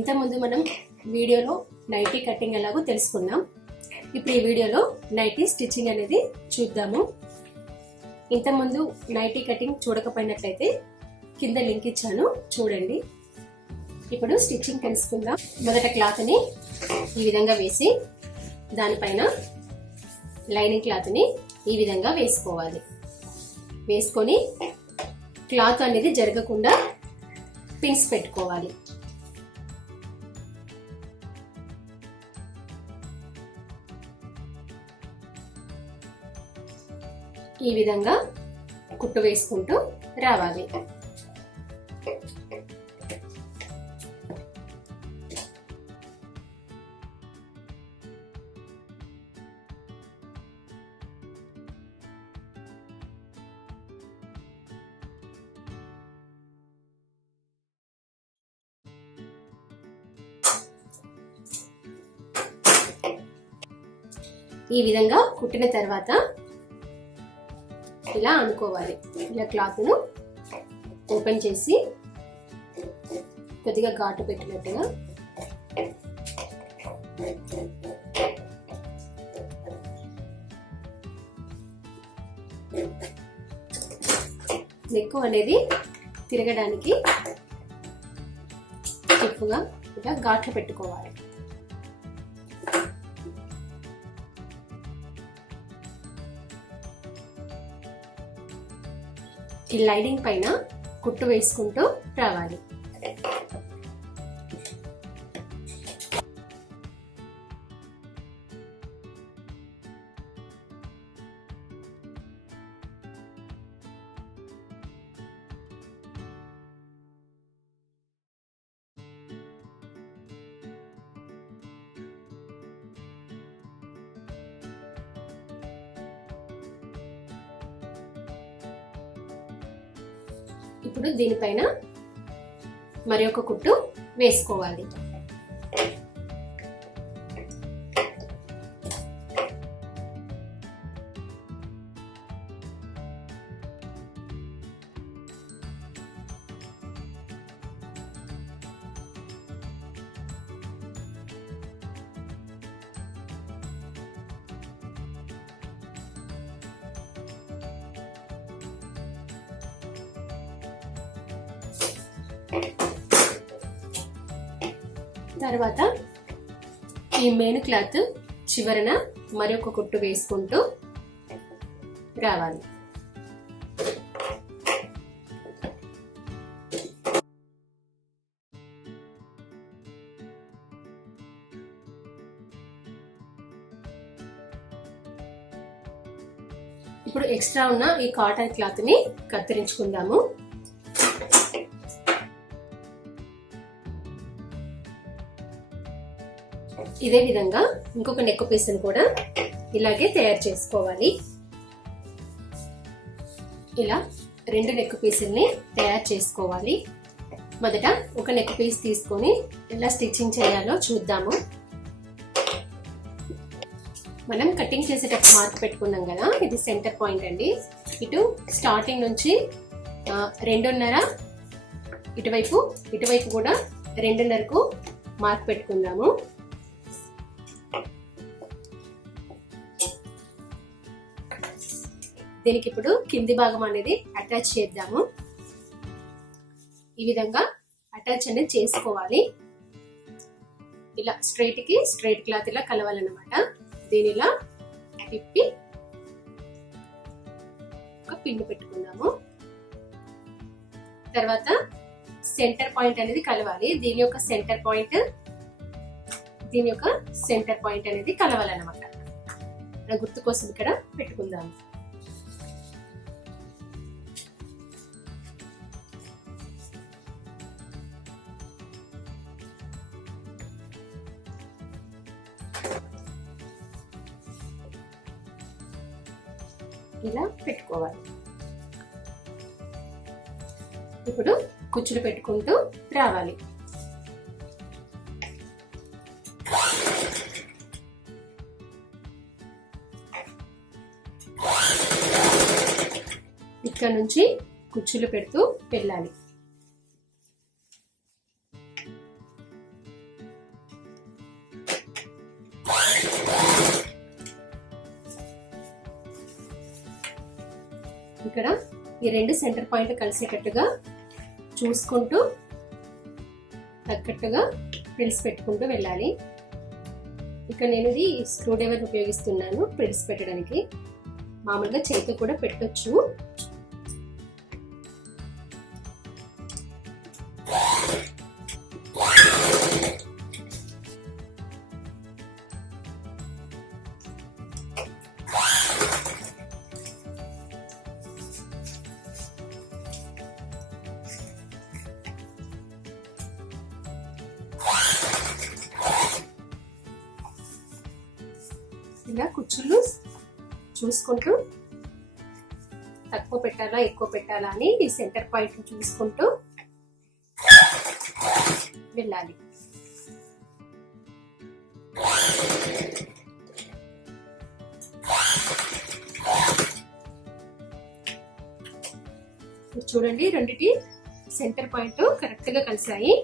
ఇంతకుముందు మనం వీడియోలో నైటీ కటింగ్ ఎలాగో తెలుసుకున్నాం. ఇప్పుడు ఈ వీడియోలో నైటీ స్టిచ్చింగ్ అనేది చూద్దాము. ఇంతకుముందు నైటీ కటింగ్ చూడకపోయినట్లయితే కింద లింక్ ఇచ్చాను, చూడండి. ఇప్పుడు స్టిచ్చింగ్ తెలుసుకుందాం. మొదట క్లాత్ని ఈ విధంగా వేసి దానిపైన లైనింగ్ క్లాత్ని ఈ విధంగా వేసుకోవాలి. వేసుకొని క్లాత్ అనేది జరగకుండా పిన్స్ పెట్టుకోవాలి. ఈ విధంగా కుట్టు వేసుకుంటూ రావాలి. ఈ విధంగా కుట్టిన తర్వాత ఇలా అనుకోవాలి. ఇలా క్లాత్ను ఓపెన్ చేసి కొద్దిగా ఘాటు పెట్టినట్టుగా నెక్ అనేది తిరగడానికి స్టిఫ్గా ఇలా ఘాట్లు పెట్టుకోవాలి. ఈ లైనింగ్ పైన కుట్టు వేసుకుంటూ రావాలి. ఇప్పుడు దీనిపైన మరి ఒక కుట్టు వేసుకోవాలి. తర్వాత ఈ మెయిన్ క్లాత్ చివరన మరొక కుట్టు వేసుకుంటూ రావాలి. ఇప్పుడు ఎక్స్ట్రా ఉన్న ఈ కాటన్ క్లాత్ ని కత్తిరించుకుందాము. ఇదే విధంగా ఇంకొక నెక్ పీస్ని కూడా ఇలాగే తయారు చేసుకోవాలి. ఇలా 2 నెక్ పీసుల్ని తయారు చేసుకోవాలి. మొదట ఒక నెక్ పీస్ తీసుకొని ఎలా స్టిచ్చింగ్ చేయాలో చూద్దాము. మనం కటింగ్ చేసేటప్పుడు మార్క్ పెట్టుకున్నాం కదా, ఇది సెంటర్ పాయింట్ అండి. ఇటు స్టార్టింగ్ నుంచి 2.5, ఇటువైపు కూడా 2.5కు మార్క్ పెట్టుకుందాము. దీనికి ఇప్పుడు కింది భాగం అనేది అటాచ్ చేద్దాము. ఈ విధంగా అటాచ్ అనేది చేసుకోవాలి. ఇలా స్ట్రైట్ క్లాత్ ఇలా కలవాలన్నమాట. దీని ఇలా తిప్పి ఒక పిన్ పెట్టుకుందాము. తర్వాత సెంటర్ పాయింట్ అనేది కలవాలి. దీని యొక్క సెంటర్ పాయింట్ అనేది కలవాలన్నమాట. గుర్తు కోసం ఇక్కడ పెట్టుకుందాము. ఇలా పెట్టుకోవాలి. ఇప్పుడు కుచ్చులు పెట్టుకుంటూ రావాలి. ఇక్కడ నుంచి కుచ్చులు పెడుతూ వెళ్ళాలి. ఇక్కడ ఈ రెండు సెంటర్ పాయింట్ కలిసేటట్టుగా చూసుకుంటూ తగ్గట్టుగా ప్రిల్స్ పెట్టుకుంటూ వెళ్ళాలి. ఇక్కడ నేను ఇది స్క్రూ డ్రైవర్ ఉపయోగిస్తున్నాను ప్రిల్స్ పెట్టడానికి. మామూలుగా చేతితో కూడా పెట్టొచ్చు. ఇలా కుచ్చులు చూసుకుంటూ తక్కువ పెట్టాలా ఎక్కువ పెట్టాలా అని ఈ సెంటర్ పాయింట్ చూసుకుంటూ వెళ్ళాలి. చూడండి రెండిటి సెంటర్ పాయింట్ కరెక్ట్ గా కలిసాయి.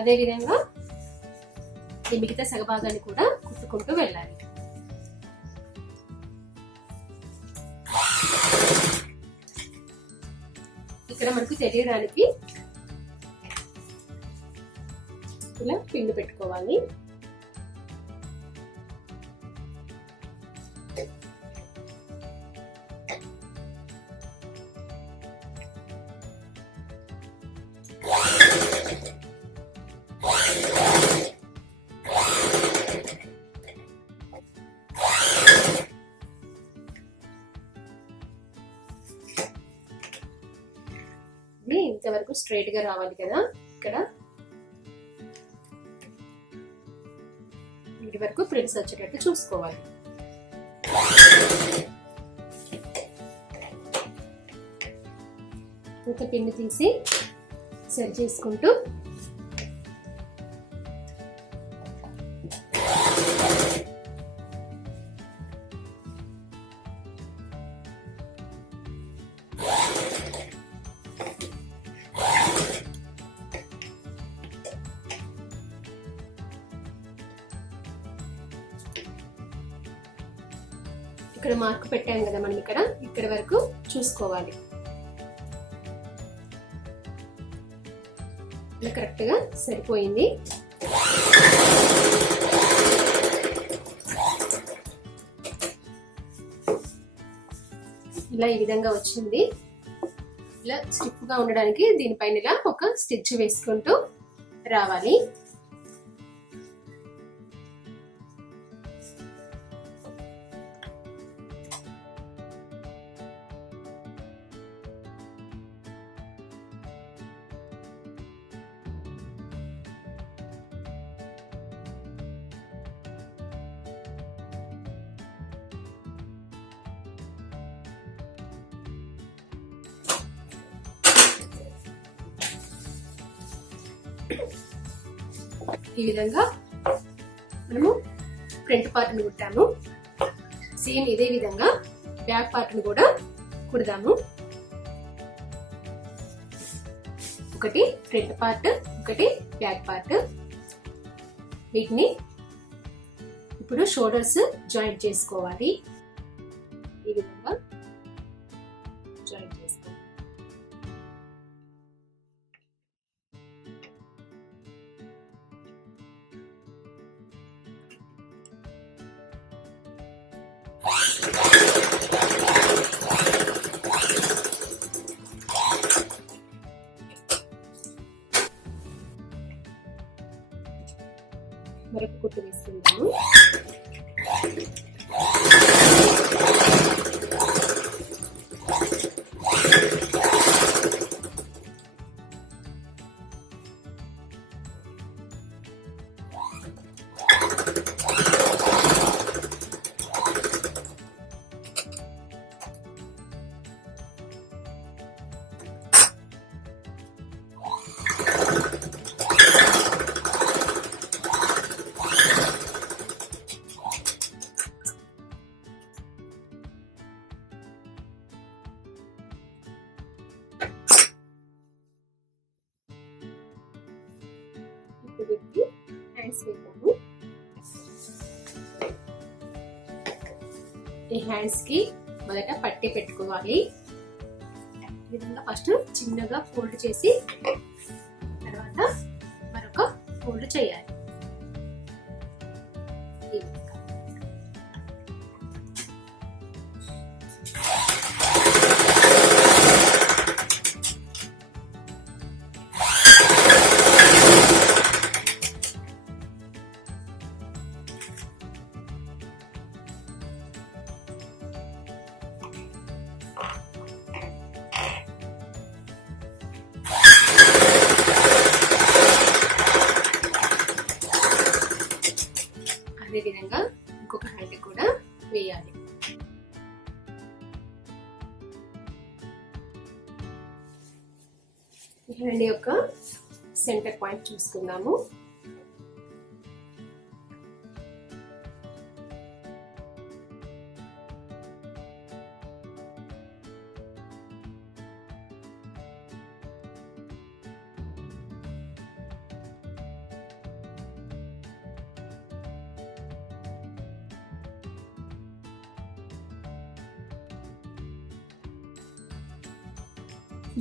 అదే విధంగా ఈ మిగతా సగభాగాన్ని కూడా కుట్టుకుంటూ వెళ్ళాలి. ఇక్కడ మనకు తెలియడానికి ఇలా పిండి పెట్టుకోవాలి. ఇంతవరకు స్ట్రైట్ గా రావాలి కదా. ఇక్కడ వీటి వరకు ప్రిల్స్ వచ్చేటట్టు చూసుకోవాలి. ఇంత పిండి తీసి సరి చేసుకుంటూ ఇక్కడ మార్క్ పెట్టాం కదా మనం, ఇక్కడ వరకు చూసుకోవాలి. ఇలా కరెక్ట్ గా సరిపోయింది. ఇలా ఈ విధంగా వచ్చింది. ఇలా స్టిఫ్ గా ఉండడానికి దీనిపైన ఇలా ఒక స్టిచ్ వేసుకుంటూ రావాలి. ఈ విధంగా మనము ఫ్రంట్ పార్ట్ ని కుట్టాము. సేమ్ ఇదే విధంగా బ్యాక్ పార్ట్ ని కూడా కుడదాము. ఒకటి ఫ్రంట్ పార్ట్, ఒకటి బ్యాక్ పార్ట్. వీటిని ఇప్పుడు షోల్డర్స్ జాయింట్ చేసుకోవాలి. ఈ విధంగా జాయింట్ చేసుకోవాలి. మరొక కుట్టు వేసుకుందాము. పెట్టి హ్యాండ్స్ వేద్దాము. ఈ హ్యాండ్స్ కి మొదట పట్టి పెట్టుకోవాలి. ఈ విధంగా ఫస్ట్ చిన్నగా ఫోల్డ్ చేసి తర్వాత మరొక ఫోల్డ్ చేయాలి. అదే విధంగా ఇంకొక హ్యాండ్ కూడా వేయాలి. ఈ హ్యాండ్ యొక్క సెంటర్ పాయింట్ చూసుకుందాము.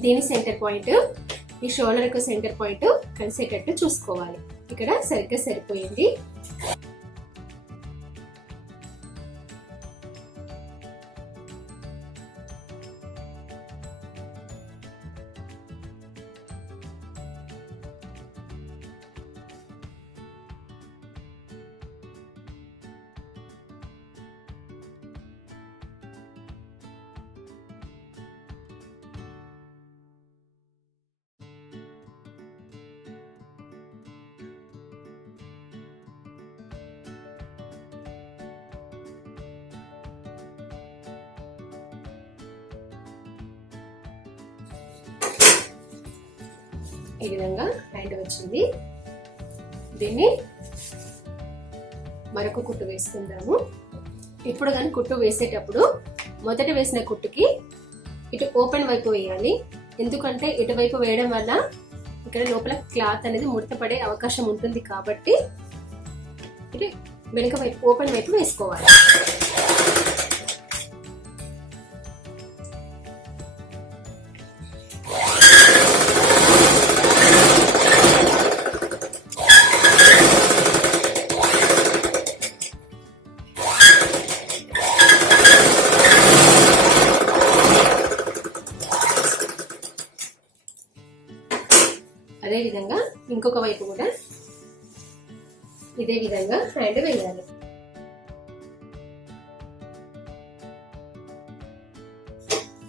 దీని సెంటర్ పాయింట్ ఈ షోల్డర్ కు సెంటర్ పాయింట్ కలిసేటట్టు చూసుకోవాలి. ఇక్కడ సరిగ్గా సరిపోయింది. ఈ విధంగా హ్యాండ్ వచ్చింది. దీన్ని మరొక కుట్టు వేసుకుందాము. ఇప్పుడు కానీ కుట్టు వేసేటప్పుడు మొదట వేసిన కుట్టుకి ఇటు ఓపెన్ వైపు వేయాలి. ఎందుకంటే ఇటువైపు వేయడం వల్ల ఇక్కడ లోపల క్లాత్ అనేది ముడత పడే అవకాశం ఉంటుంది కాబట్టి ఇది వెనుక వైపు ఓపెన్ వైపు వేసుకోవాలి. అదే విధంగా ఇంకొక వైపు కూడా ఇదే విధంగా హ్యాండ్ వేయాలి.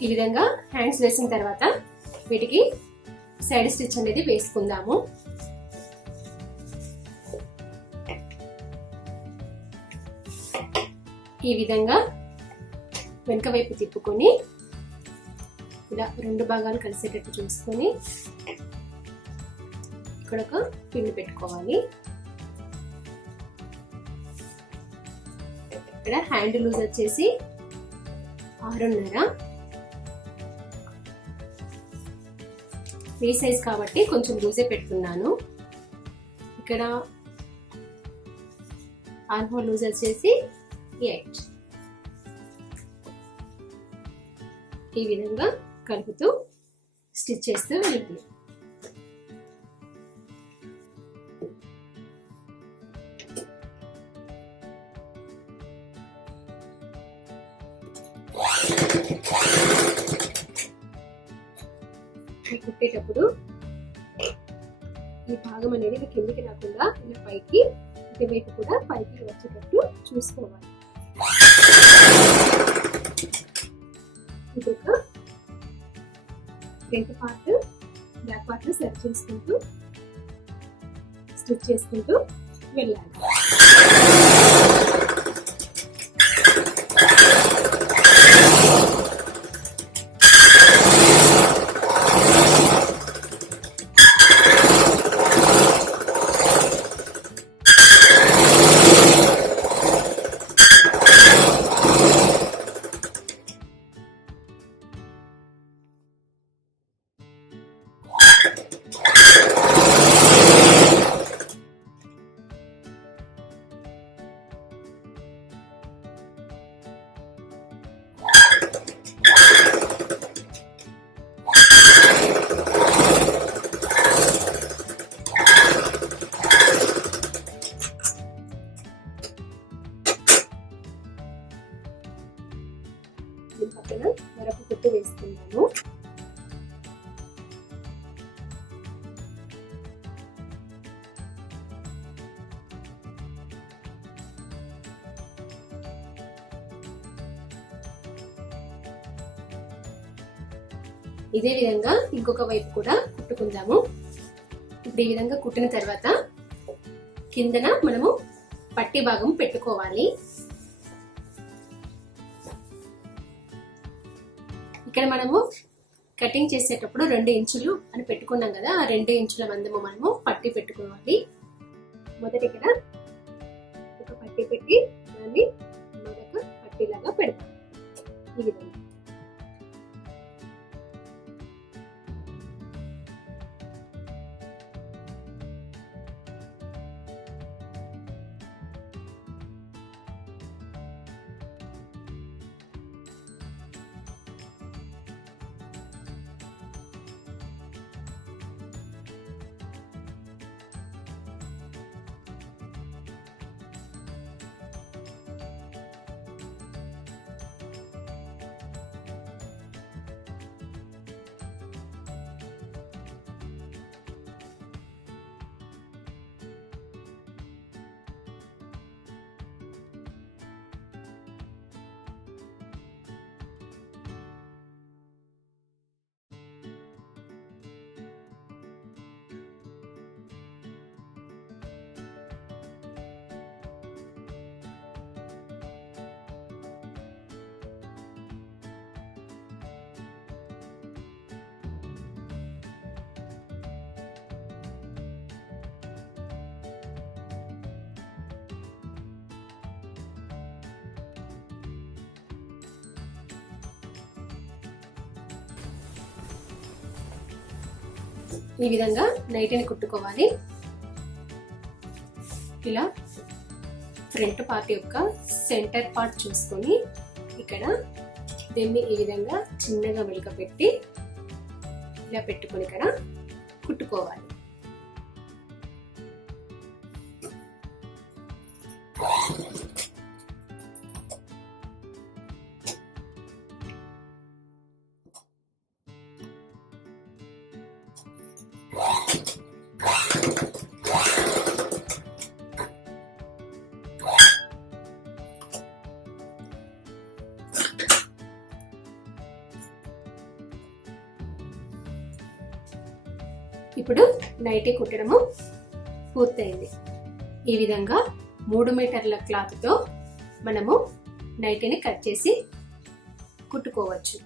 ఈ విధంగా హ్యాండ్స్ వేసిన తర్వాత వీటికి సైడ్ స్టిచ్ అనేది వేసుకుందాము. ఈ విధంగా వెనుక వైపు తిప్పుకొని ఇలా రెండు భాగాలు కలిసేటట్టు చూసుకొని ఇక్కడ ఒక పిన్ పెట్టుకోవాలి. ఇక్కడ హ్యాండ్ లూజ్ వచ్చేసి 6.5. ఫ్రీ సైజ్ కాబట్టి కొంచెం లూజే పెడుతున్నాను. ఇక్కడ ఆర్మ్ హోల్ లూజ్ వచ్చేసి 8. ఈ విధంగా కలుపుతూ స్టిచ్ చేస్తూ వెళ్ళండి. కుట్టేటప్పుడు ఈ భాగం అనేది కిందికి రాకుండా ఇలా పైకి ఇటువైపు కూడా పైకి వచ్చేటట్టు చూసుకోవాలి. ఇదొక front part back part set చేసుకుంటూ స్టిచ్ చేసుకుంటూ వెళ్ళాలి. పక్కన మరొక కుట్టు వేస్తున్నాను. ఇదే విధంగా ఇంకొక వైపు కూడా కుట్టుకుందాము. ఇప్పుడు ఈ విధంగా కుట్టిన తర్వాత కిందన మనము పట్టి భాగం పెట్టుకోవాలి. ఇక్కడ మనము కటింగ్ చేసేటప్పుడు 2 ఇంచులు అని పెట్టుకున్నాం కదా, ఆ 2 ఇంచుల మందము మనము పట్టి పెట్టుకోవాలి. మొదట ఇక్కడ ఒక పట్టి పెట్టి దాన్ని మరొక పట్టిలాగా పెడతాం. ఈ విధంగా ఈ విధంగా నైటీని కుట్టుకోవాలి. ఇలా ఫ్రంట్ పార్ట్ యొక్క సెంటర్ పార్ట్ చూసుకొని ఇక్కడ దీన్ని ఈ విధంగా చిన్నగా వెనుక పెట్టి ఇలా పెట్టుకొని ఇక్కడ కుట్టుకోవాలి. ఇప్పుడు నైటీ కుట్టడము పూర్తయింది. ఈ విధంగా 3 మీటర్ల క్లాత్ తో మనము నైటీని కట్ చేసి కుట్టుకోవచ్చు.